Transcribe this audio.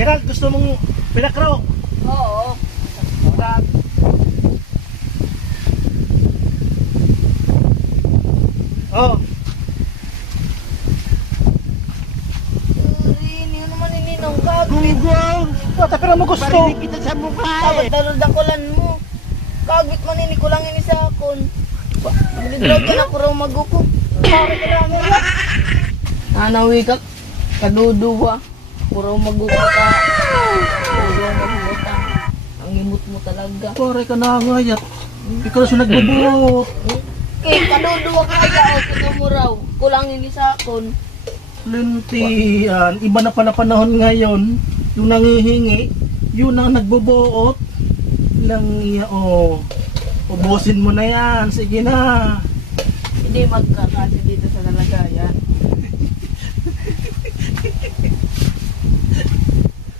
Gerald, gusto mong pinakro? Oo. Sarap. Oh. Hindi naman ininong kagwit. Gunggong! Bata pero mo gusto. Parinig kita sa mukha Dapat eh. daludakulan mo. Kagwit man ini ko lang ini sa akon. Magdidrag ka na ko raw maguko. Pare ka namin ba? Nanawi ka. Kaduduwa. Puro maguko ka. Puro maguko. Ang imot mo talaga. Pare ka na ngayat. Ikaw na nagbubuot. Kay kaduduwa ka kaya o kita mo raw. Kulang ini sa akon. Lintian, iba na pala panahon ngayon. Yung nangihingi, yun ang nagbubuot. Lang iya, oh. Ubusin mo na yan. Sige na. Hindi magkakasi dito sa lalagayan.